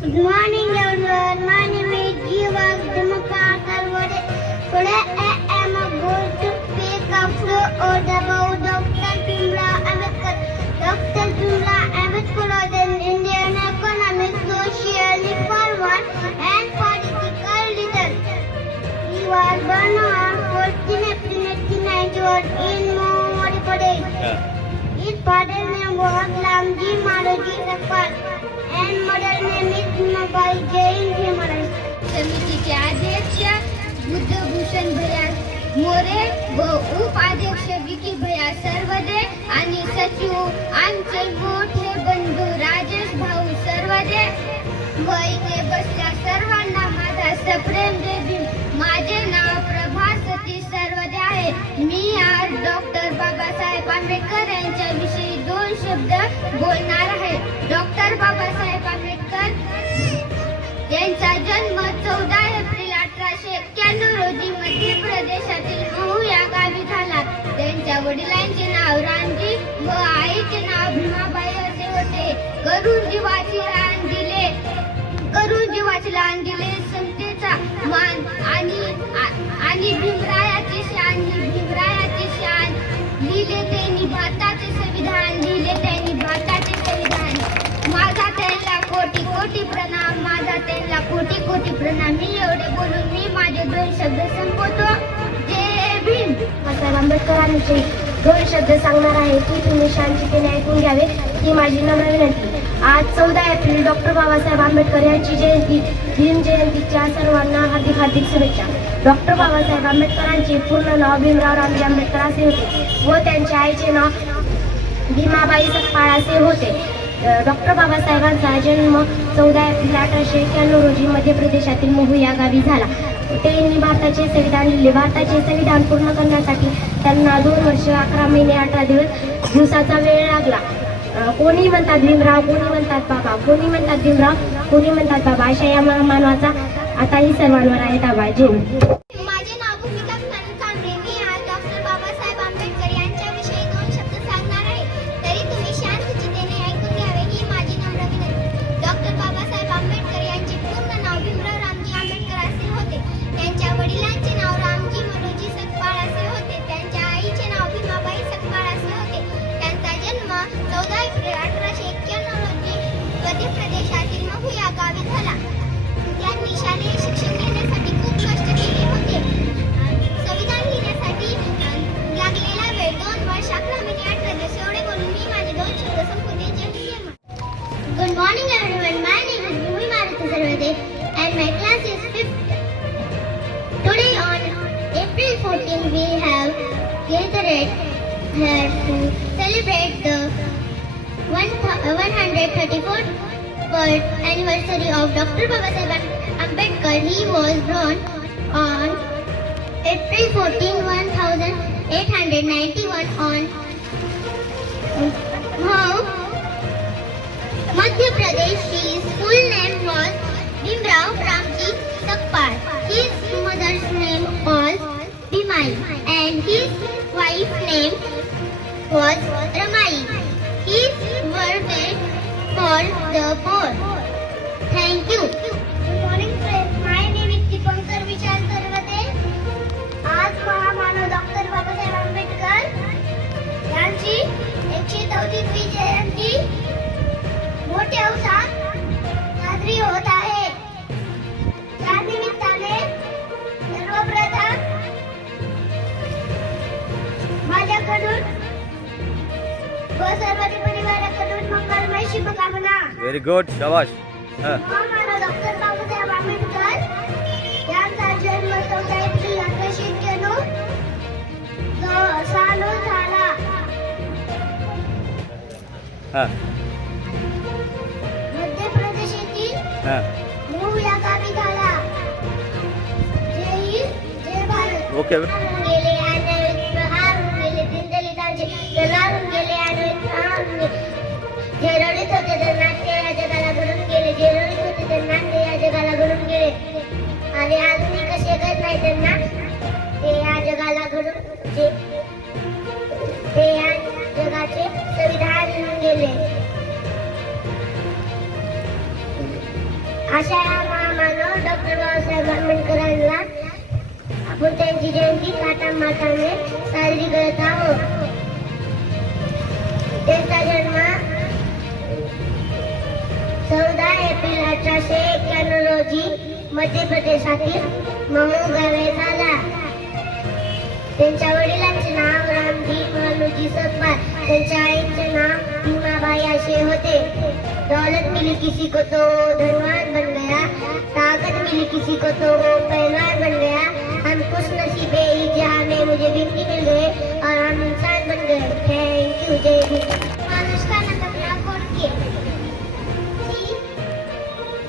Good morning everyone. My name is Jiva Dhamakar. Today I am going to speak about Dr. Bhimrao Ambedkar. Dr. Bhimrao Ambedkar was an Indian economic, socially forward and political leader. He was born on 14 April 1991 in Madhya Pradesh. His father's name was Lamji Maloji Sakpal and mother name is Bhimabai Jain Bhimarai. समितीचे अध्यक्ष बुद्धभूषण भैया मोरे व उपाध्यक्ष विकी भैया सर्वदे आणि सचिव आमचे मोठे बंधू राजेश भाऊ सर्वदे व इथे बसल्या सर्वांना माझा सप्रेम जय भीम. माझे नाव प्रभासती सर्वदे आहे. मी आज डॉक्टर बाबासाहेब आंबेडकर यांच्याविषयी 2 शब्द बोलणार आहे. डॉक्टर बाबासाहेब आंबेडकर यांचा जन्म 14 एप्रिल 1891 रोजी मध्य प्रदेशातील महू या गावी झाला. त्यांच्या वडिलांचे नाव रामजी व आईचे नाव भीमाबाई असे होते. करून जीवाची लान दिले समतेचा मान आणि भीमरायाची शान लिहिले त्यांनी भारताचे संविधान माझा त्यांना कोटी कोटी प्रणाम. मी एवढे बोलून मी माझे 2 शब्द संपवतो. जय भीम. बाबासाहेब आंबेडकरांविषयी 2 शब्द सांगणार आहे की तुम्ही शांततेने ऐकून घ्यावे ही माझी नम्र विनंती. आज 14 एप्रिल डॉक्टर बाबासाहेब आंबेडकर यांची जयंती. भीम जयंतीच्या सर्वांना हार्दिक हार्दिक शुभेच्छा. डॉक्टर बाबासाहेब आंबेडकरांचे पूर्ण नाव भीमराव रामजी आंबेडकर असे होते व त्यांच्या आईचे नाव भीमाबाई सकपाळ असे होते. डॉक्टर बाबासाहेबांचा जन्म 14 एप्रिल 1891 रोजी मध्य प्रदेशातील महू या गावी झाला. त्यांनी भारताचे संविधान लिहिले. भारताचे संविधान पूर्ण करण्यासाठी त्यांना 2 वर्ष 11 महिने 18 दिवसाचा वेळ लागला. कोणी म्हणतात भीमराव, कोणी म्हणतात बाबा, कोणी म्हणतात भीमराव, कोणी म्हणतात बाबा. अशा या मानवाचा आताही सर्वांवर आहे ताबा. जय. माझे नाव भूमिका कांबळे. मी आज डॉक्टर बाबासाहेब आंबेडकर यांच्याविषयी 2 शब्द सांगणार आहे. तरी तुम्ही शांतचित्तेने ऐकून घ्यावे ही माझी नम्र विनंती. डॉक्टर बाबासाहेब आंबेडकर यांचे पूर्ण नाव भीमराव रामजी आंबेडकर असे होते. त्यांच्या वडिलांचे नाव रामजी मनोजी सकपाळ असे होते. त्यांच्या आईचे नाव भीमाबाई सकपाळ असे होते. त्यांचा जन्म 14 एप्रिल 1891 रोजी मध्य प्रदेशातील महू या गावी झाला. त्यांनी शालेय शिक्षण घेण्यासाठी खूप कष्ट केले होते. संविधान लिहिण्यासाठी लागलेला वेळ 2 वर्ष 11 महिने 18 दिवस. एवढे बोलून मी माझे 2 शब्द संपवते. जय Hind. Good morning everyone. My name is Bhumi Maruti Sarvade and my class is 5th. Today on April 14 we have gathered here to celebrate the 134th birth anniversary of Dr. Babasaheb Ambedkar. He was born on April 14, 1891 on Madhya Pradesh. His full name was Bhimrao Ramji Sakpal. His mother's name was Bhimai and his wife's name was Ramai. His worked for the poor. Thank you. Good morning friends. My name is Dipankar Vishal Sarvade. आज महामानव doctor Babasaheb Ambedkar यांची 134वी जयंती मोठ्या उत्साहात साजरी होत आहे. त्या निमित्ताने सर्वप्रथम माझ्याकडून व सर्व परिवाराकडून मंगलमय शुभकामना. Very good. शाबाश. महामानव डॉक्टर बाबासाहेब आंबेडकर यांचा जन्म 14 एप्रिल 1891 साली झाला. मध्य प्रदेशातील महू या गावी झाला. जय हिंद, जय भारत. ओके. गेले हारून गेले दलितांचे जलारून गेले आणि जे रडत होते तर नाट्य या जगाला घडून गेले. जे रडत होते तर नाट्य या जगाला घडून गेले. आणि अजूनही कसे करत नाही त्यांना ते या जगाला घडून ते या जगाचे संविधान लिहून गेले. अशा या महामानव डॉक्टर बाबासाहेब आंबेडकरांना आपण त्यांची जयंती थाटामाटाने साजरी करत आहोत. त्यांचा जन्म 14 एप्रिल 1891 रोजी मध्य प्रदेशातील महू गावे झाला. त्यांच्या वडिलांचे नाव रामजी भानूजी सतपाल, त्यांच्या आईचे नाव भीमाबाई असे होते. दौलत मिली किसी को तो धनवान बन गया, ताकत मिली किसी को तो वो पहलवान बन गया. हम खुश नसीब है इस जहां में मुझे बिंदी मिल गए और हम इंसान बन गए. Thank you. जय हिंद. अनुष्कानंद कोडके जी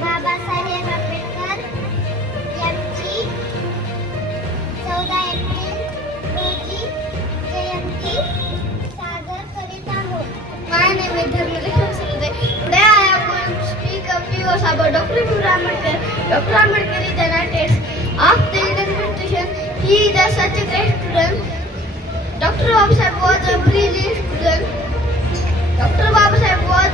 बाबासाहेब आंबेडकर यांची 14 एप्रिल रोजी जयंती साजर करीत आहोत. My name is Dharmendra Sarade. Today I am going to speak a few words about Dr. Bhimrao Ambedkar. Dr. Ambedkar is an artist of the Indian Constitution. He is such a great student. Dr. Babasaheb was a brilliant student. Dr. Babasaheb was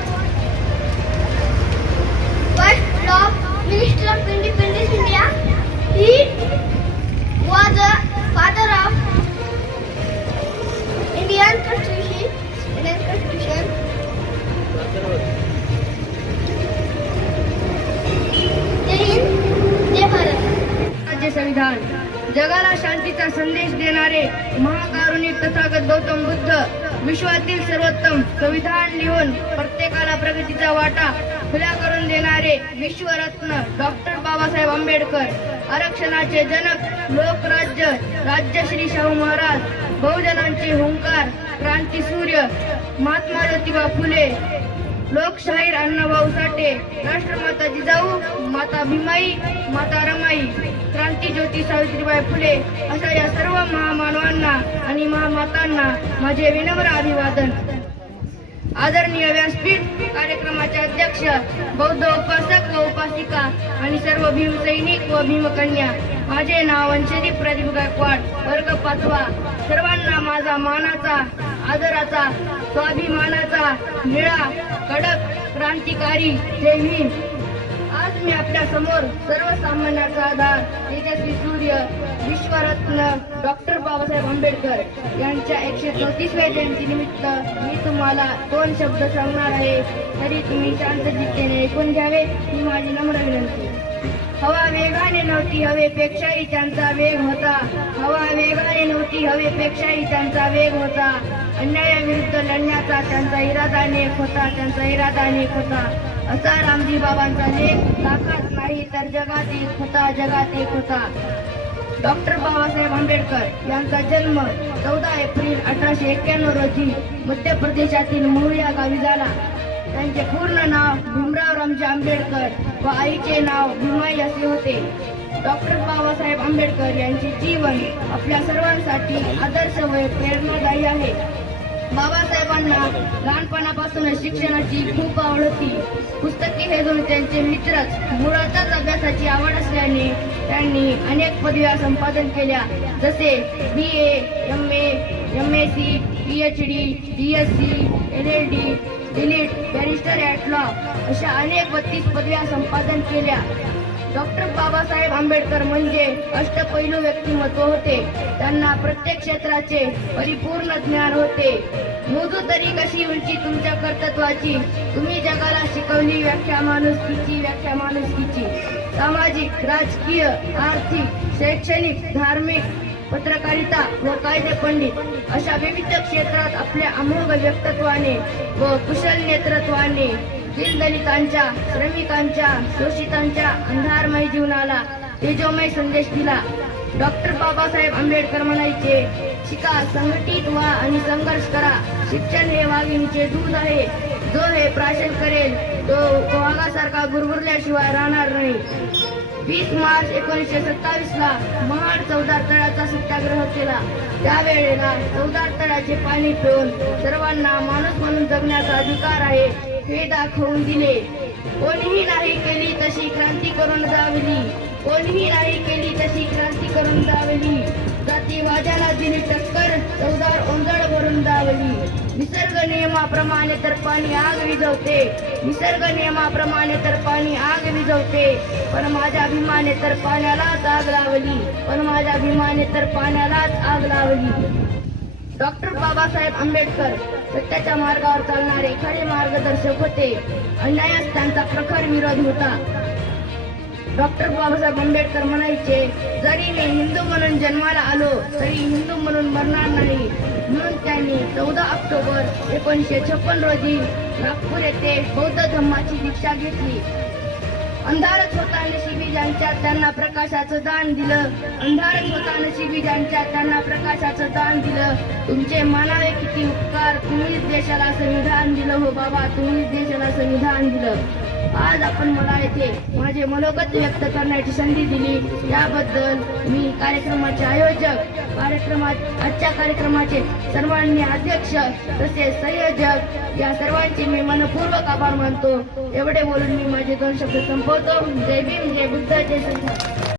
first law minister of independence India. He was a father of Indian Constitution. जय हिंद, जय भारत. राज्य संविधान जगाला शांतीचा संदेश देणारे महाकारुणिक तथागत गौतम बुद्ध विश्वातील सर्वोत्तम संविधान लिहून प्रत्येकाला प्रगतीचा वाटा खुला करून देणारे विश्वरत्न डॉक्टर बाबासाहेब आंबेडकर, आरक्षणाचे जनक, लोकराज्य राजश्री शाहू महाराज, बहुजनांचे हुंकार, क्रांती सूर्य महात्मा ज्योतिबा फुले, लोकशाहीर अण्णाभाऊ साठे, राष्ट्रमाता जिजाऊ, माता भीमाई, माता रमाई, क्रांती ज्योती सावित्रीबाई फुले अशा या सर्व महामानवांना आणि महामातांना माझे विनम्र अभिवादन. आदरणीय व्यासपीठ कार्यक्रमाचे अध्यक्ष, बौद्ध उपासक व उपासिका आणि सर्व भीमसैनिक व भीमकन्या, माझे नाव अंशदीप प्रदीप गायकवाड, वर्ग 5वा. सर्वांना माझा मानाचा, आदराचा, स्वाभिमानाचा, निळा, कडक, क्रांतिकारी जय भीम. आज मी आपल्या समोर सर्वसामान्याचा आधार, तेजस्वी सूर्य, विश्वरत्न डॉक्टर बाबासाहेब आंबेडकर यांच्या 134व्या जयंतीनिमित्त मी तुम्हाला 2 शब्द सांगणार आहे. तरी तुम्ही शांत चित्तेने ऐकून घ्यावे ही माझी नम्र विनंती. हवा वेगाने नव्हती, हवेपेक्षाही त्यांचा वेग होता. हवा वेगाने नव्हती, हवेपेक्षाही त्यांचा वेग होता. अन्यायाविरुद्ध लढण्याचा त्यांचा इरादा नेक होता, त्यांचा इरादा नेक होता. असा रामजी बाबांचा लेख लाखात नाही तर जगात एक होता, जगात एक होता. डॉक्टर बाबासाहेब आंबेडकर यांचा जन्म 14 एप्रिल 1891 रोजी मध्य प्रदेशातील महू या गावी झाला. त्यांचे पूर्ण नाव भीमराव रामजी आंबेडकर व आईचे नाव भीमाई असे होते. डॉक्टर बाबासाहेब आंबेडकर यांचे जीवन आपल्या सर्वांसाठी आदर्श व प्रेरणादायी आहे. बाबासाहेबांना लहानपणापासूनच शिक्षणाची खूप आवड होती. पुस्तके हे दोन त्यांचे मित्रच. मुळातच अभ्यासाची आवड असल्याने त्यांनी अनेक पदव्या संपादन केल्या, जसे BA, MA, MSc, PhD, DSc, LLD, delete, barrister at law अशा अनेक 32 पदव्या संपादन केल्या. डॉक्टर बाबासाहेब आंबेडकर म्हणजे अष्टपैलू व्यक्तिमत्व होते. त्यांना प्रत्येक क्षेत्राचे परिपूर्ण ज्ञान होते. मोजू तरी कशी उंची तुमच्या कर्तृत्वाची, तुम्ही जगाला शिकवली व्याख्या माणुसकीची, व्याख्या माणुसकीची. सामाजिक, राजकीय, आर्थिक, शैक्षणिक, धार्मिक, पत्रकारिता व कायदे पंडित अशा विविध क्षेत्रात आपल्या अमोघ व्यक्तित्वाने व कुशल नेतृत्वाने दलितांच्या, श्रमिकांच्या, शोषितांच्या अंधारमय जीवनाला तेजोमय संदेश दिला. डॉक्टर बाबासाहेब आंबेडकर म्हणायचे, शिका, संघटित व्हा आणि संघर्ष करा. शिक्षण हे वाघिणीचे दूध आहे. जो हे प्राशन करेल तो वाघासारखा गुरगुरल्याशिवाय राहणार नाही. 20 मार्च 1927 ला महाड चौदार तळ्याचा सत्याग्रह केला. त्यावेळेला चौदार तळ्याचे पाणी पिऊन सर्वांना माणूस म्हणून जगण्याचा अधिकार आहे हे दाखवून दिले. कोणीही नाही केली तशी क्रांती करून दावली, कोणीही नाही केली तशी क्रांती करून दावली. जातीवाद्याला दिली टक्कर, चौदार ओंजळ भरून दावली. निसर्ग नियमाप्रमाणे तर पाणी आग विझवते, निसर्ग नियमाप्रमाणे तर पाणी आग विझवते, पण माझ्या भीमाने तर पाण्यालाच आग लावली, पण माझ्या भीमाने तर पाण्यालाच आग लावली. डॉक्टर बाबासाहेब आंबेडकर सत्याच्या मार्गावर चालणारे खरे मार्गदर्शक होते. अन्यायास त्यांचा प्रखर विरोध होता. डॉक्टर बाबासाहेब आंबेडकर म्हणायचे, जरी मी हिंदू म्हणून जन्माला आलो तरी हिंदू म्हणून मरणार नाही. म्हणून त्यांनी 14 ऑक्टोबर 1956 रोजी नागपूर येथे बौद्ध धम्माची दीक्षा घेतली. अंधारच होता नशिबी ज्यांच्या त्यांना प्रकाशाचं दान दिलं, अंधारच होता नशिबी ज्यांच्या त्यांना प्रकाशाचं दान दिलं. तुमचे मानावे किती उपकार, तुम्हीच देशाला संविधान दिलं हो बाबा, तुम्हीच देशाला संविधान दिलं. आज आपण मला येथे माझे मनोगत व्यक्त करण्याची संधी दिली, याबद्दल मी कार्यक्रमाचे आयोजक, आजच्या कार्यक्रमाचे सर्वांनी अध्यक्ष तसेच संयोजक या सर्वांचे मी मनपूर्वक आभार मानतो. एवढे बोलून मी माझे 2 शब्द संपवतो. जय भीम, जय बुद्ध, जय संविधान.